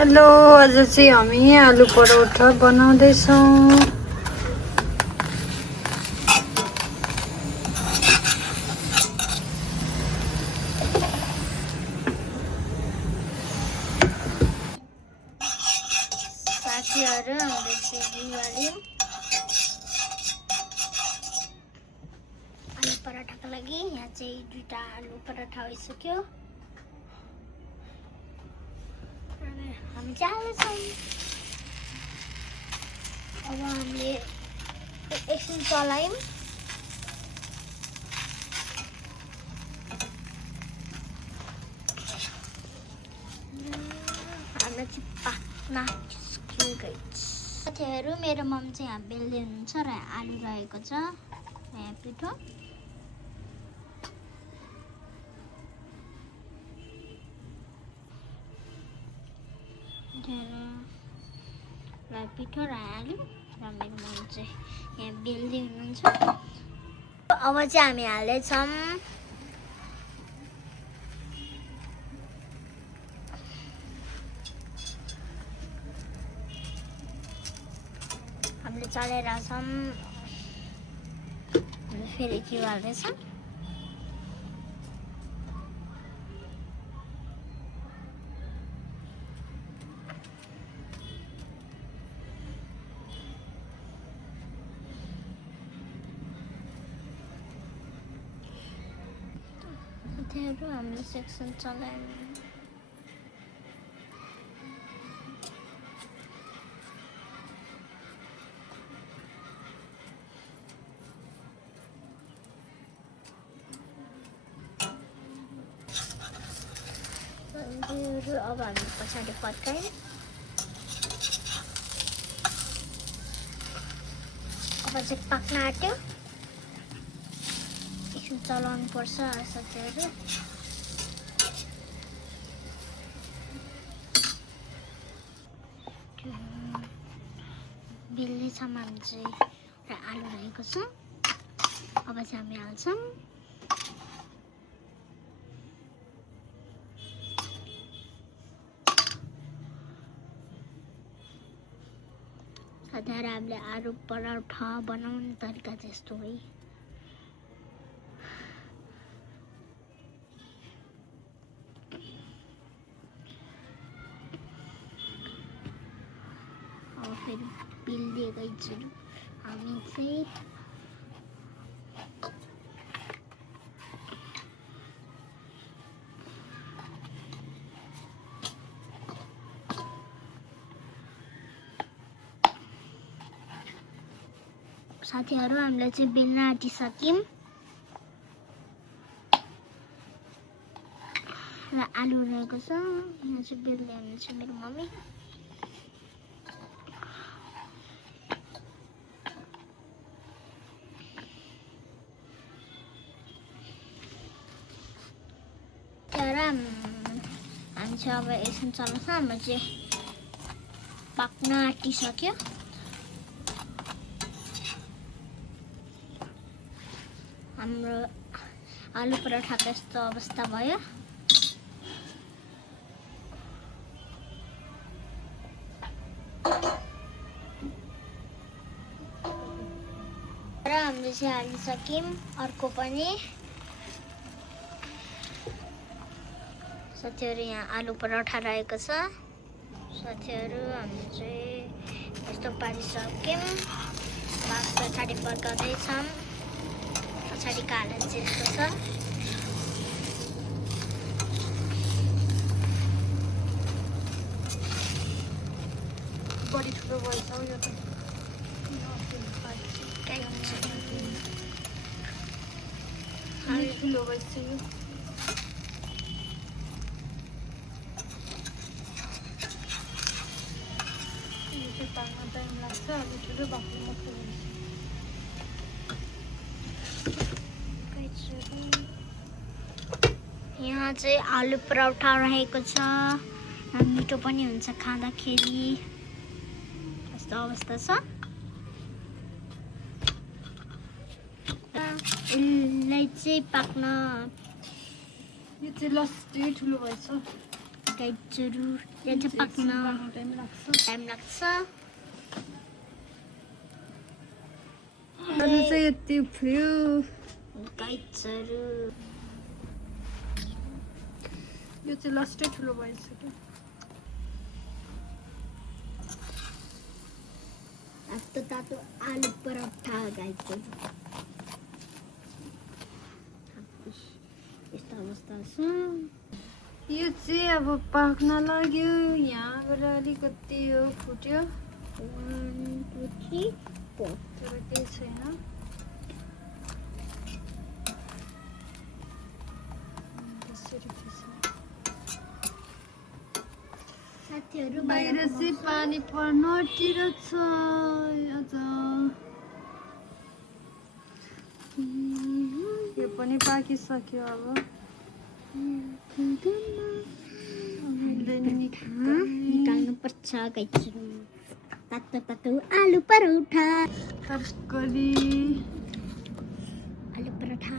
Hello, आज चाहिँ हामी आलु पराठा बनाउँदैछौँ। साथीहरू हाम्रो दिवाली आलु पराठाको लागि यहाँ चाहिँ दुईटा आलु पराठा भइसक्यो। हामी चाल्छौँ। अब हामीले एकछिन चलायौँ। हाम्रो चाहिँ पाक्न गयो। साथीहरू मेरो मम चाहिँ यहाँ बेल्दै हुनुहुन्छ र आलु रहेको छ यहाँ पिठो। पिठो र आलु र मेरो मम चाहिँ यहाँ बेल्दै हुनुहुन्छ। अब चाहिँ हामी हाल्दैछौँ हामीले चलाइरहेछौँ। फेरि के हाल्दैछ साथीहरू हामीले सेक्सन चलायौँ। अब हामी पछाडि फर्कायौँ। अब चाहिँ पाक्न आँट्यो। एकछिन चलाउनु पर्छ साथीहरू। बेल्ने सामान चाहिँ आलु रहेको छ। अब चाहिँ हामी हाल्छौँ। साथीहरू हामीले आलु पराठा बनाउने तरिका त्यस्तो है। अब फेरि बेल्दै गइछु हामी चाहिँ। साथीहरू हामीले चाहिँ बेल्न आँटिसक्यौँ र आलु रहेको छ। यहाँ चाहिँ बेल्दै हुनुहुन्छ मेरो मम्मी। हामी चाहिँ अब एकछिन चलाउँछ। हाम्रो चाहिँ पाक्न आँटिसक्यो। हाम्रो आलु पराठाको यस्तो अवस्था भयो। र हामीले चाहिँ हालिसक्यौँ अर्को पनि। साथीहरू यहाँ आलु पराठा रहेको छ। साथीहरू हामी चाहिँ यस्तो पारिसक्यौँ। पछाडि फर्काउँदैछौँ। पछाडि कालन चाहिँ यस्तो छ। बढी ठुलो भएछ यो त। ठुलो भएछ यो। टाइम लाग्छ। अब ठुलो भएको मात्रै यहाँ चाहिँ आलु पराठा रहेको छ। मिठो पनि हुन्छ खाँदाखेरि। यस्तो अवस्था छ। यसलाई चाहिँ पाक्न यो चाहिँ लस्टी ठुलो भएछ। गाइजहरू यहाँ चाहिँ पाक्न टाइम लाग्छ टाइम लाग्छ अरू चाहिँ यति उफ्रियो गाइजहरू यो चाहिँ लास्टै ठुलो भइसक्यो तातो आलु पराठा गाइजहरू यस्तो अवस्था छ यो चाहिँ अब पाक्न लाग्यो यहाँबाट अलिकति यो फुट्यो 1 2 3 4 तर केही छैन त्यसरी फिस्यो। साथीहरू बाहिर चाहिँ पानी पर्न आँटिरहेको छ आज यो पनि पाकिसक्यो अब निकाल्नु पर्छ गाइजहरू तातो आलु पराठा तरकारी आलु पराठा